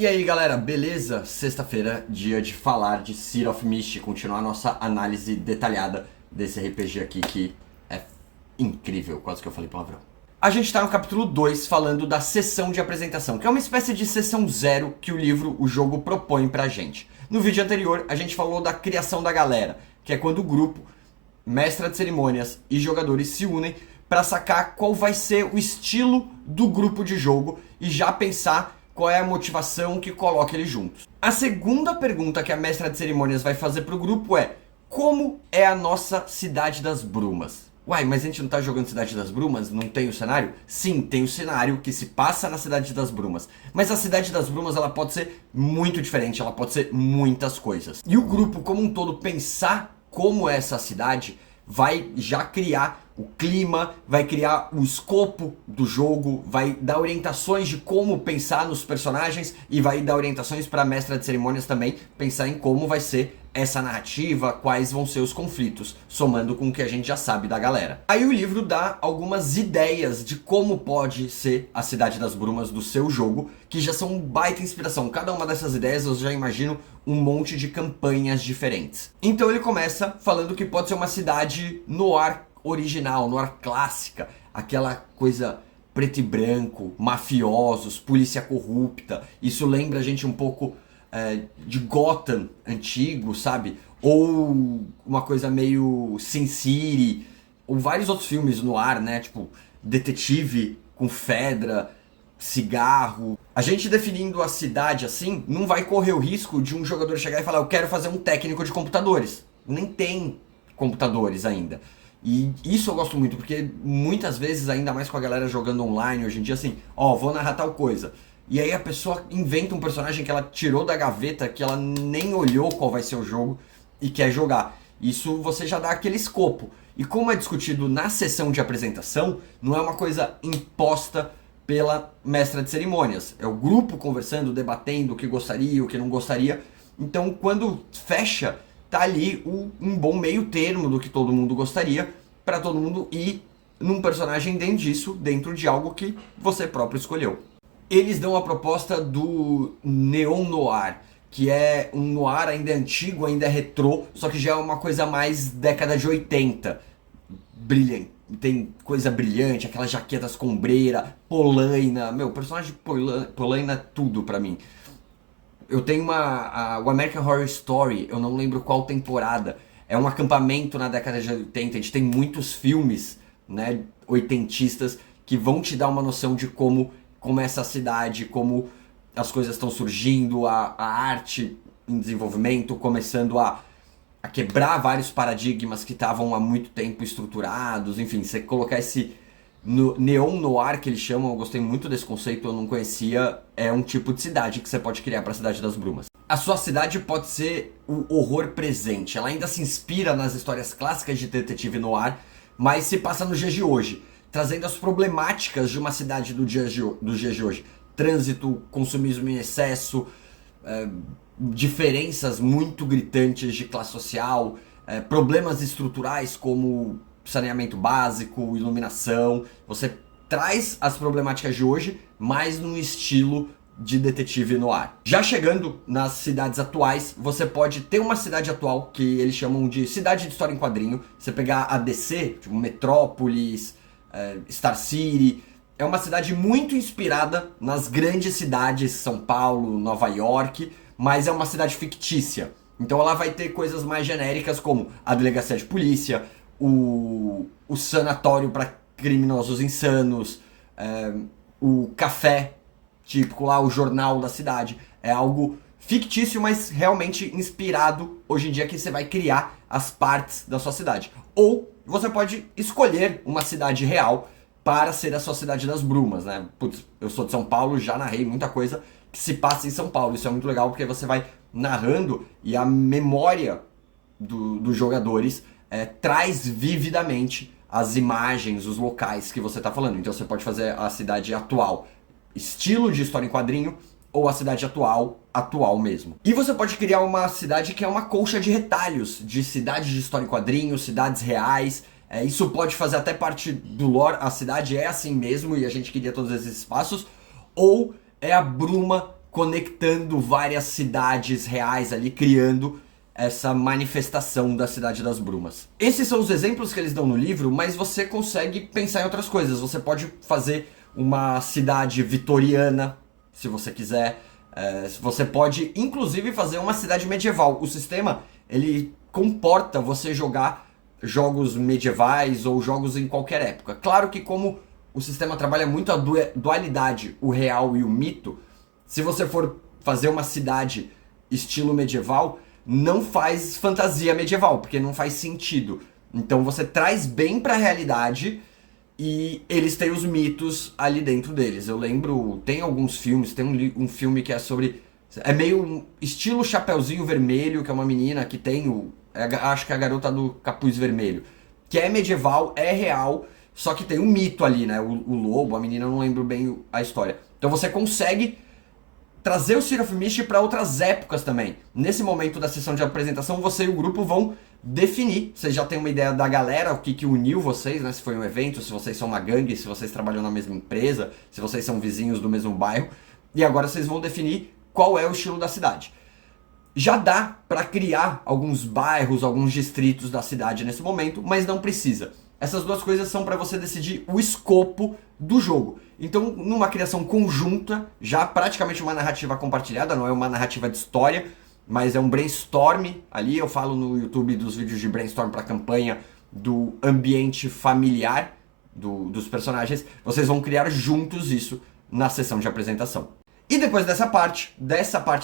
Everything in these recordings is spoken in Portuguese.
E aí galera, beleza? Sexta-feira, dia de falar de Seed of Mist, continuar a nossa análise detalhada desse RPG aqui que é incrível, quase que eu falei palavrão. A gente tá no capítulo 2 falando da sessão de apresentação, que é uma espécie de sessão zero que o jogo propõe pra gente. No vídeo anterior, a gente falou da criação da galera, que é quando o grupo, mestra de cerimônias e jogadores se unem pra sacar qual vai ser o estilo do grupo de jogo e já pensar qual é a motivação que coloca eles juntos. A segunda pergunta que a mestra de cerimônias vai fazer pro grupo é: como é a nossa Cidade das Brumas? Uai, mas a gente não tá jogando Cidade das Brumas? Não tem o cenário? Sim, tem o cenário que se passa na Cidade das Brumas. Mas a Cidade das Brumas, ela pode ser muito diferente, ela pode ser muitas coisas. E o grupo como um todo pensar como é essa cidade vai já criar o clima, vai criar o escopo do jogo, vai dar orientações de como pensar nos personagens e vai dar orientações para a mestra de cerimônias também pensar em como vai ser essa narrativa, quais vão ser os conflitos, somando com o que a gente já sabe da galera. Aí o livro dá algumas ideias de como pode ser a Cidade das Brumas do seu jogo, que já são baita inspiração. Cada uma dessas ideias eu já imagino um monte de campanhas diferentes. Então ele começa falando que pode ser uma cidade noir original, noir clássica, aquela coisa preto e branco, mafiosos, polícia corrupta. Isso lembra a gente um pouco de Gotham antigo, sabe? Ou uma coisa meio Sin City, ou vários outros filmes no ar, né? Tipo, detetive com Fedra, cigarro. A gente definindo a cidade assim, não vai correr o risco de um jogador chegar e falar: eu quero fazer um técnico de computadores. Nem tem computadores ainda. E isso eu gosto muito, porque muitas vezes, ainda mais com a galera jogando online hoje em dia, assim, vou narrar tal coisa. E aí a pessoa inventa um personagem que ela tirou da gaveta, que ela nem olhou qual vai ser o jogo e quer jogar. Isso você já dá aquele escopo. E como é discutido na sessão de apresentação, não é uma coisa imposta pela mestra de cerimônias. É o grupo conversando, debatendo o que gostaria, o que não gostaria. Então quando fecha, tá ali um bom meio termo do que todo mundo gostaria, para todo mundo ir num personagem dentro disso, dentro de algo que você próprio escolheu. Eles dão a proposta do Neon Noir, que é um noir ainda antigo, ainda retrô, só que já é uma coisa mais década de 80. Brilhante, tem coisa brilhante, aquelas jaquetas com ombreira, polaina. Meu, personagem de polaina é tudo pra mim. Eu tenho o American Horror Story, eu não lembro qual temporada. É um acampamento na década de 80. A gente tem muitos filmes, né, oitentistas, que vão te dar uma noção de como essa cidade, como as coisas estão surgindo, a arte em desenvolvimento, começando a quebrar vários paradigmas que estavam há muito tempo estruturados. Enfim, você colocar esse neon noir que eles chamam, eu gostei muito desse conceito, eu não conhecia. É um tipo de cidade que você pode criar para a Cidade das Brumas. A sua cidade pode ser o horror presente, ela ainda se inspira nas histórias clássicas de detetive noir, mas se passa nos dias de hoje, trazendo as problemáticas de uma cidade dos dias de hoje. Trânsito, consumismo em excesso, diferenças muito gritantes de classe social, problemas estruturais como saneamento básico, iluminação. Você traz as problemáticas de hoje, mas num estilo de detetive noir. Já chegando nas cidades atuais, você pode ter uma cidade atual que eles chamam de cidade de história em quadrinho. Você pegar a DC, tipo Metrópolis, Star City, é uma cidade muito inspirada nas grandes cidades, São Paulo, Nova York, mas é uma cidade fictícia. Então ela vai ter coisas mais genéricas como a delegacia de polícia, o sanatório para criminosos insanos, o café típico lá, o jornal da cidade. É algo fictício, mas realmente inspirado hoje em dia, que você vai criar as partes da sua cidade. Ou você pode escolher uma cidade real para ser a sua Cidade das Brumas, né? Putz, eu sou de São Paulo, já narrei muita coisa que se passa em São Paulo. Isso é muito legal porque você vai narrando e a memória dos jogadores traz vividamente as imagens, os locais que você está falando. Então você pode fazer a cidade atual, estilo de história em quadrinho, ou a cidade atual mesmo. E você pode criar uma cidade que é uma colcha de retalhos, de cidades de história em quadrinho, cidades reais. Isso pode fazer até parte do lore, a cidade é assim mesmo e a gente queria todos esses espaços. Ou é a bruma conectando várias cidades reais ali, criando essa manifestação da Cidade das Brumas. Esses são os exemplos que eles dão no livro, mas você consegue pensar em outras coisas. Você pode fazer uma cidade vitoriana, se você quiser. Você pode, inclusive, fazer uma cidade medieval. O sistema, ele comporta você jogar jogos medievais ou jogos em qualquer época. Claro que como o sistema trabalha muito a dualidade, o real e o mito, se você for fazer uma cidade estilo medieval, não faz fantasia medieval, porque não faz sentido. Então você traz bem pra realidade e eles têm os mitos ali dentro deles. Eu lembro, tem alguns filmes, tem um filme que é sobre... É meio estilo Chapeuzinho Vermelho, que é uma menina que tem acho que é a garota do capuz vermelho. Que é medieval, é real, só que tem um mito ali, né? O lobo, a menina, eu não lembro bem a história. Então você consegue trazer o City of Mist para outras épocas também. Nesse momento da sessão de apresentação, você e o grupo vão definir. Vocês já têm uma ideia da galera, o que uniu vocês, né? Se foi um evento, se vocês são uma gangue, se vocês trabalham na mesma empresa, se vocês são vizinhos do mesmo bairro. E agora vocês vão definir qual é o estilo da cidade. Já dá para criar alguns bairros, alguns distritos da cidade nesse momento, mas não precisa. Essas duas coisas são para você decidir o escopo do jogo. Então, numa criação conjunta, já praticamente uma narrativa compartilhada, não é uma narrativa de história, mas é um brainstorm ali. Eu falo no YouTube dos vídeos de brainstorm para a campanha do ambiente familiar dos personagens. Vocês vão criar juntos isso na sessão de apresentação. E depois dessa parte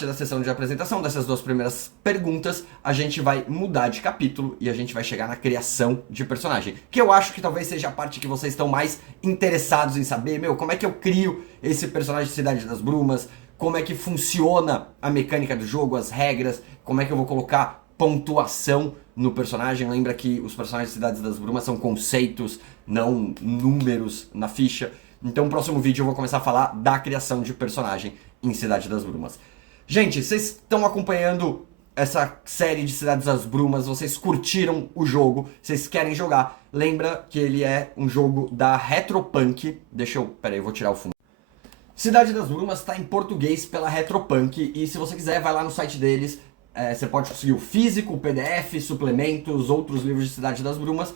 da sessão de apresentação, dessas duas primeiras perguntas, a gente vai mudar de capítulo e a gente vai chegar na criação de personagem. Que eu acho que talvez seja a parte que vocês estão mais interessados em saber. Como é que eu crio esse personagem de Cidade das Brumas? Como é que funciona a mecânica do jogo, as regras? Como é que eu vou colocar pontuação no personagem? Lembra que os personagens de Cidades das Brumas são conceitos, não números na ficha. Então no próximo vídeo eu vou começar a falar da criação de personagem em Cidade das Brumas. Gente, vocês estão acompanhando essa série de Cidades das Brumas, vocês curtiram o jogo, vocês querem jogar. Lembra que ele é um jogo da Retropunk. Peraí, eu vou tirar o fundo. Cidade das Brumas está em português pela Retropunk e se você quiser vai lá no site deles. Você pode conseguir o físico, o PDF, suplementos, outros livros de Cidade das Brumas.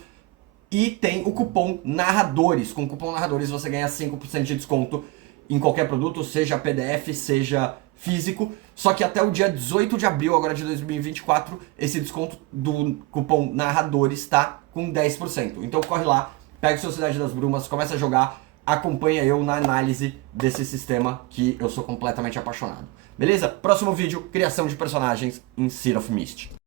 E tem o cupom NARRADORES. Com o cupom NARRADORES você ganha 5% de desconto em qualquer produto, seja PDF, seja físico. Só que até o dia 18 de abril agora de 2024, esse desconto do cupom NARRADORES está com 10%. Então corre lá, pega o seu Cidade das Brumas, começa a jogar, acompanha eu na análise desse sistema que eu sou completamente apaixonado. Beleza? Próximo vídeo, criação de personagens em City of Mist.